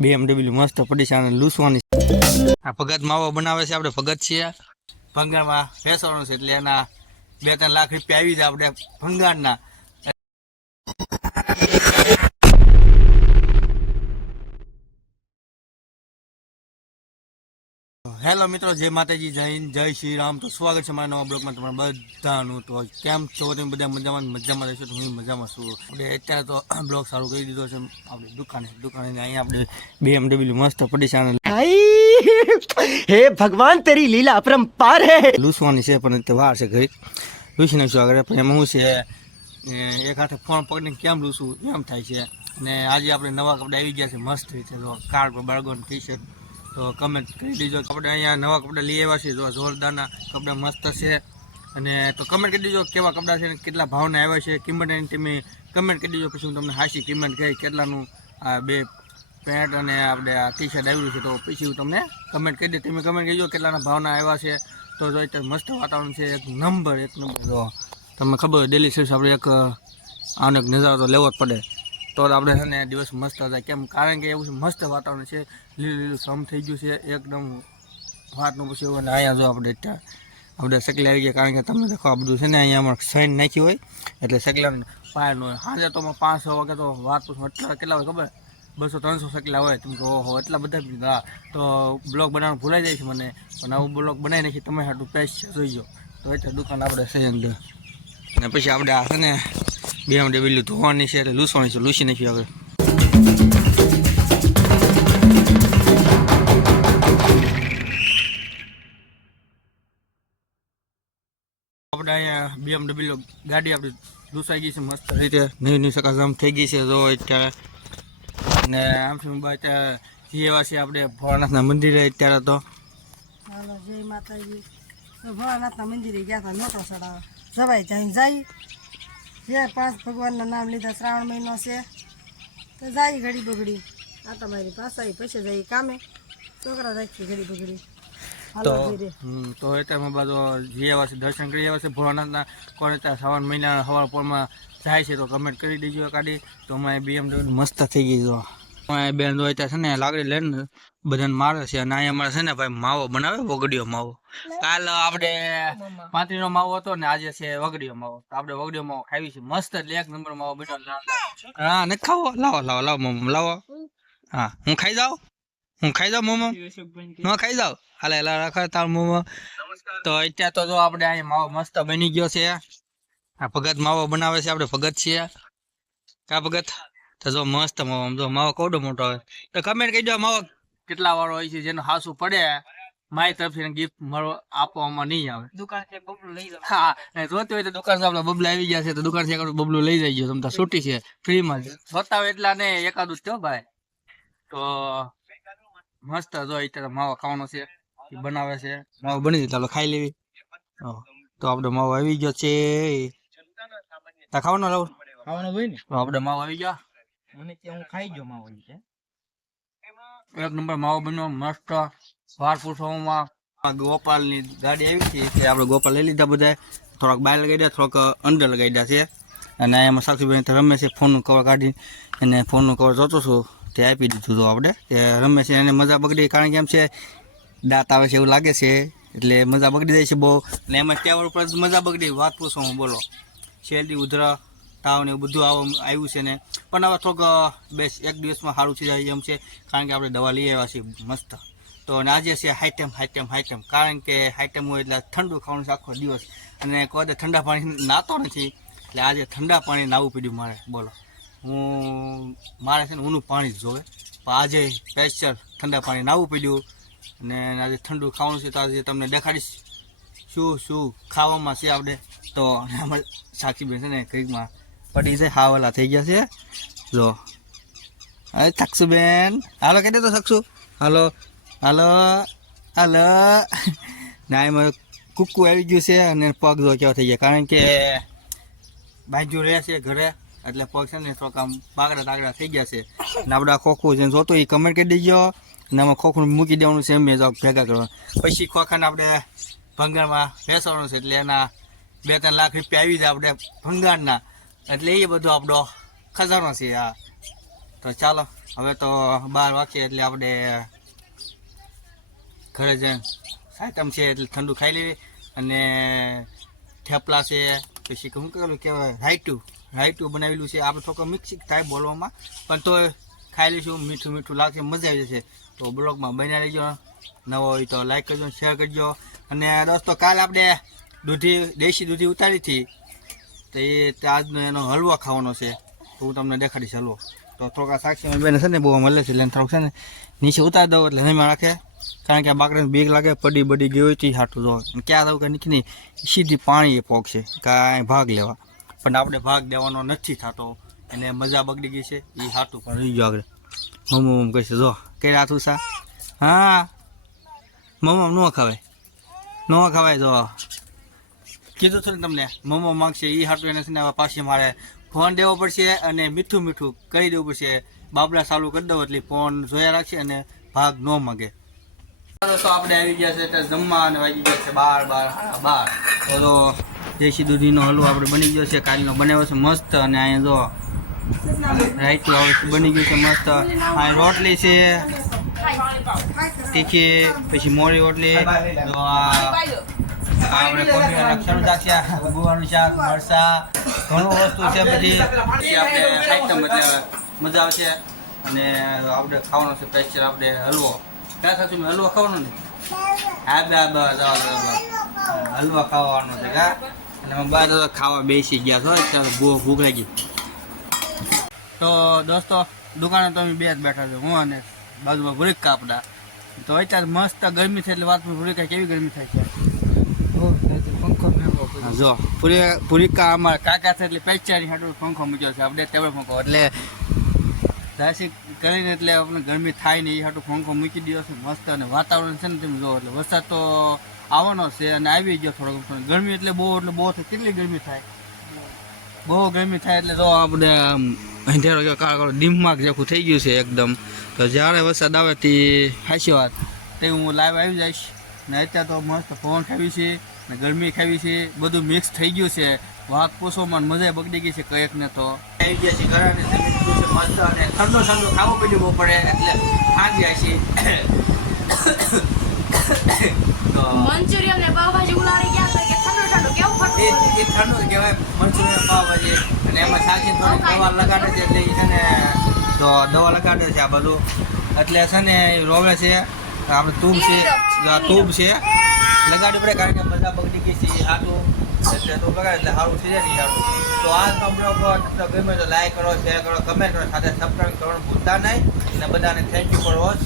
BMW મસ્ત પડી છે અને લૂસવાની આ ભગત માવો બનાવે છે, આપણે ભગત છીએ. ભંગારમાં બેસવાનું છે એટલે એના બે ત્રણ લાખ રૂપિયા આવી જાય આપણે ભંગારના. હેલો મિત્રો જય માતાજી જય હિન્દ જય શ્રી રામ. તો સ્વાગત છે મારા નવા બ્લોગમાં તમારા બધાનું. તો કેમ છો તમે બધા મજામાં? મજામાં રહેશો તો હું મજામાં છું. આપણે અત્યારે તો બ્લોગ સારું કરી દીધો છે. આપણે દુકાને દુકાને અહીંયા આપણે બે બીએમડબલ્યુ મસ્ત પડી છે હે ભગવાન તેરી લીલા અપરંપાર હે. લૂસવાની છે પણ વાર છે ઘરે લૂસી નાખશું આગળ? પણ એમાં શું છે? એક હાથે ફોન પકડીને કેમ લૂસું? એમ થાય છે. અને આજે આપણે નવા કપડાં આવી ગયા છે મસ્ત રીતે. તો કાર્ડ પર બાળકોને ટી શર્ટ તો કમેન્ટ કરી દીજો. આપણે અહીંયા નવા કપડાં લઈ આવ્યા છે. જો જોરદારના કપડાં મસ્ત છે. અને તો કમેન્ટ કરી દેજો કેવા કપડાં છે અને કેટલા ભાવના આવ્યા છે. કિંમત એની તમે કમેન્ટ કરી દેજો. પછી હું તમને હાસી કિંમત કહી કેટલાનું આ બે પેન્ટ અને આપણે આ ટી શર્ટ આવ્યું છે તો પછી હું તમને કમેન્ટ કરી દે તમે કમેન્ટ કહીજો કેટલાના ભાવના આવ્યા છે. તો જો અત્યારે મસ્ત વાતાવરણ છે. એક નંબર એક નંબર. તમને ખબર ડેલી સિર્ફ આપણે એક, આનો એક નજારો તો લેવો જ પડે. તો આપણે છે ને દિવસ મસ્ત હતા કેમ? કારણ કે એવું છે, મસ્ત વાતાવરણ છે. લીલું લીલું સમ થઈ ગયું છે. એકદમ વાતનું પછી એવું અહીંયા જો આપણે ત્યાં આપણે સકલી આવી ગયા. કારણ કે તમને દેખો આ બધું છે ને અહીંયા અમારે સાઈન નાખી હોય. એટલે સકલાને પાયરનું હોય. સાંજે તો પાંચસો વાગે તો વાત પૂછો. એટલા કેટલા હોય ખબર? બસો ત્રણસો સકલા હોય. તમે કહો એટલા બધા હા તો બ્લોગ બનાવવાનું ભૂલાઈ જાય છે મને. પણ આવું બ્લોગ બનાવી નાખી તમે સાટું પેસ જોઈ જાઓ તો એટલે દુકાન આપણે છે અંદર. અને પછી આપણે આ છે ને બે માટે પેલું ધોવાની છે, એટલે લૂસવાની છે, લૂસી નાખી આગળ. આપણે અહીંયા બીએમડબલ્યુ ગાડી આપણી લૂસાઈ ગઈ છે, મસ્ત રીતે. નવી નવી સકાશામ થઈ ગઈ છે, જો અત્યારે. ને આમ શું અત્યારે ત્યાં જીએવા છે આપણે ભોળાનાથના મંદિરે અત્યારે તો. જય માતાજી. ભોળાનાથના મંદિરે ગયા હતા નોટો ચડાવવા. જવાય જઈને જાય. જે પાંચ ભગવાનના નામ લીધા શ્રાવણ મહિનો છે. તો જાય ઘડી બગડી. આ તમારી પાસે આવી પછી જાય કામે. છોકરા રાખી ઘડી બગડી. તો તો અત્યારમાં બાજુ જઈ આવ્યા છે દર્શન કરી આવ્યા છે ભોળાનાથના કોને ત્યાં શ્રાવણ મહિના સવાર પોળમાં જાય છે તો કમેન્ટ કરી દેજો કાઢી તો અમારે બીએમડબલ્યુ મસ્ત થઈ ગઈ અમારે બેન હોય ત્યાં છે ને લાકડી લઈને બધાને મારે છે અને અહીંયા અમારે છે ને ભાઈ માવો બનાવે વગડીયો માવો. કાલ આપણે પાંત્રીનો માવો હતો ને આજે છે વગડીયો માવો. તો આપણે વગડીયો માવો ખાવી છે. મસ્ત એટલે એક નંબર માવો બન્યો. હા ને ખાવો. લાવો લાવો લાવો મોમો લાવો. હા? હું ખાઈ જાઉં? હું ખાઈ જાઉં મોમો? ન ખાઈ જાવ હાલે હાલે રાખો તાર મોમો. તો અત્યારે તો જો આપણે અહીંયા માવો મસ્ત બની ગયો છે. આ ભગત માવો બનાવે છે આપણે ભગત છીએ. કા ભગત? તો જો મસ્ત માવો આમ જો માવો કોડો મોટો હોય. તો કમેન્ટ કહી દો માવો કેટલા વાળો હોય છે જેનો હાસુ પડે મારી તરફથી ગિફ્ટ મળો આપવામાં નહીં આવે. દુકાન છે બબલું લઈ જાવ હા જોતી હોય તો દુકાન આપણે બબલા આવી ગયા છે તો દુકાનથી બબલું લઈ જઈજો તમને તાર છૂટી છે ફ્રીમાં જ. જોતા હોય એટલા ને એકાદું જ થયો ભાઈ. તો મસ્ત જો અત્યારે માવો ખાવાનો છે બનાવે છે. માવો બની જાય ચાલો ખાઈ લેવી. હો. તો આપણે માવો આવી ગયો છે. ખાવાનો લાવો. ખાવાનો હોય ને. તો માવો આવી ગયા. મને હું ખાઈ ગયો માવો છે એક નંબર માવો બન્યો મસ્ત. વાર પૂછવામાં ગોપાલની ગાડી આવી છે કે આપણે ગોપાલ લઈ લીધા બધા થોડાક બહાર લગાવી દે, થોડાક અંદર લગાવી દે છે. અને એમાં સાક્ષીભાઈ રમે છે ફોનનું કવર કાઢી અને ફોનનું કવર જોતો છું, તે આપી દીધું હતું આપણે કે રમે છે, એને મજા બગડી કારણ કે એમ છે, દાંત આવે છે એવું લાગે છે, એટલે મજા બગડી જાય છે બહુ. અને એમાં ટેવર ઉપર મજા બગડી, વાત પૂછો હું બોલો. શેરડી, ઉધરા તાવ ને બધું આવ આવ્યું છે ને. પણ હવે થોડુંક બે એક દિવસમાં સારું થઈ જાય એમ છે. કારણ કે આપણે દવા લઈ આવ્યા છીએ મસ્ત. તો અને આજે છે હાઈટેમ હાઈટેમ હાઈટેમ કારણ કે હાઈટેમ હોય એટલે ઠંડુ ખાવાનું છે આખો દિવસ. અને કોઈ ઠંડા પાણી નાતો નથી. એટલે આજે ઠંડા પાણી નાવું પીડ્યું મારે. બોલો. હું, મારે છે ને ઊનું પાણી જ જોવે. પણ આજે સ્પેશિયલ ઠંડા પાણી નાવું પીડ્યું. અને આજે ઠંડુ ખાવાનું છે તો આજે તમને દેખાડીશ. શું શું ખાવામાં છે આપણે? તો સાચી સાક્ષીબેન છે ને કંઈકમાં પડી છે હાવલા થઈ ગયા છે. જો. અરે બેન. હાલો, કહી દે તો સાક્ષુ. હાલો. હાલો. હાલો. ના, એમાં કુકુ આવી ગયું છે અને પગ જો કેવા થઈ ગયા. કારણ કે બાજુ રહે છે ઘરે, એટલે પગ છે ને થોડાક આમ બાગડા તાગડા થઈ ગયા છે. ને આપણે ખોખું છે. જોતો એ કમેન્ટ કરી દેજો. ને આમાં ખોખું મૂકી દેવાનું છે એમ જો ભેગા કરવા. પછી ખોખાને આપણે ભંગારમાં બેસવાનું છે. એટલે એના બે ત્રણ લાખ રૂપિયા આવી જાય આપણે ભંગારના. એટલે એ બધો આપણો ખજાનો છે આ તો ચાલો, હવે તો બાર વાગશે એટલે આપણે ઘરે જઈને સાયકમ છે એટલે ઠંડુ ખાઈ લેવી અને થેપલા છે, પછી શું કહેલું કહેવાય રાયટું રાયટું બનાવેલું છે. આપણે થોડુંક મિક્સ થાય બોલવામાં, પણ તો ખાઈ લઈશું, મીઠું મીઠું લાગશે મજા આવી જશે. તો બ્લોગમાં બન્યા રહીજો. નવો હોય તો લાઈક કરજો શેર કરજો. અને દોસ્તો, કાલ આપણે દૂધી, દેશી દૂધી ઉતારી હતી. તો એ આજનો એનો હલવો ખાવાનો છે, તો હું તમને દેખાડીશ હલવો. તો થોડા સાક્ષી બેન છે ને બહુ મળે છે, એટલે થોડુંક છે ને નીચે ઉતારી દઉં એટલે નહીં રાખે. કારણ કે આ બાકડાને બીક લાગે, પડી બડી ગઈ હોય તો હાટું જો ક્યાં જવું કે નીકળી સીધી પાણી એ પોગશે કાંઈ ભાગ લેવા. પણ આપણે ભાગ દેવાનો નથી થતો, એને મજા બગડી ગઈ છે એ હાટું પણ રહી ગયો આગળ. મમ્મી મમ કહેશે જો, કે રાતું સા? હા. મમ્મ ન ખવાય. ન ખવાય, જો. કીધું છું ને તમને? મમ્મો માંગશે એ હાટું એને છે પાછી મારે ફોન દેવો પડશે અને મીઠું મીઠું કહી દેવું પડશે. બાબલા ચાલુ કરી દઉં એટલે ફોન જોયા રાખશે અને ભાગ ન માગે. તો આપણે આવી ગયા છે એટલે જમવા અને વાગી ગયા છે બાર બાર બાર. તો દેશી દૂધીનો હલવો આપણે બની ગયો છે, કાલનો બનાવ્યો છે મસ્ત અને અહીંયા જો રાઈતું હવે બની ગયું છે મસ્ત. અહીં રોટલી છે, તીખી, પછી મોરી રોટલી આ આપણે કોબી રક્ષણ શાક ગુવાનું શાક મરસા ઘણું વસ્તુ છે બધી. પછી આપણે આઈટમ એટલે મજા આવશે. અને આપણે ખાવાનો છે સ્પેશિયલ આપણે હલવો. ક્યાં સાચું મેં? હલવો ખાવાનો ને? હા બા બા. હલવા ખાવાનો છે કા? અને બાર ખાવા બેસી ગયા છો. અત્યારે બહુ ભૂખ લાગી. તો દોસ્તો દુકાને તો અમે બે જ બેઠા છો. હું અને બાજુમાં ભૂરી કાપડા તો અત્યારે મસ્ત ગરમી છે એટલે વાત કાંઈ કેવી ગરમી થાય છે? જો, પૂરી પૂરીકા અમારા કાકા છે એટલે પૈસાની હાટું પંખો મૂક્યો છે. આપણે ટેબલ પંખો. એટલે રાશિ કરીને એટલે આપણે ગરમી થાય ને એ હાટું પંખો મૂકી દો છે. મસ્ત અને વાતાવરણ છે ને તમે જો, એટલે વરસાદ તો આવવાનો છે અને આવી ગયો થોડોક ગરમી એટલે બહુ એટલે બહુ થાય. કેટલી ગરમી થાય? બહુ ગરમી થાય એટલે તો આપણે અંધેરો ગયો, કાળો ડીમમાં જેવું થઈ ગયું છે એકદમ. તો જ્યારે વરસાદ આવે તે હાસી વાત. તે હું લાઈવ આવી જઈશ. ને અત્યારે તો મસ્ત પવન ખાવી છે. ને ગરમી ખાવી છે બધું મિક્સ થઈ ગયું છે. વાત પોસોમાં મજા બગડી ગઈ છે કયેક ને તો. આવી ગયા છે ઘરે મસ્ત અને ઠંડો ઠંડો ખાવો પડ્યું પડે એટલે ખાઈ જાય છે તો મંચુરિયન ને પાવભાજી ઉલાડી ગયા હતા કે ઠંડુ ઠંડુ કેવું એ એ ઠંડુ કહેવાય મંચુરિયન પાવભાજી અને એમાં સાચી થોડી દવા લગાડે છે એટલે ઈ છે ને તો દવા લગાડે છે આ બધું. એટલે છે ને રોવે છે. આપણે તૂબ છે આ તૂબ છે. લગાડવી પડે કારણ કે બધા બગડી ગઈ છે સારું એટલે તો બગાડે એટલે સારું થઈ જાય ને તો આ તમને ગમે તો લાઈક કરો શેર કરો કમેન્ટ કરો. સાથે સબસ્ક્રાઈબ કરવાનું ભૂલતા નહીં. અને બધાને થેન્ક યુ ફોર વોચ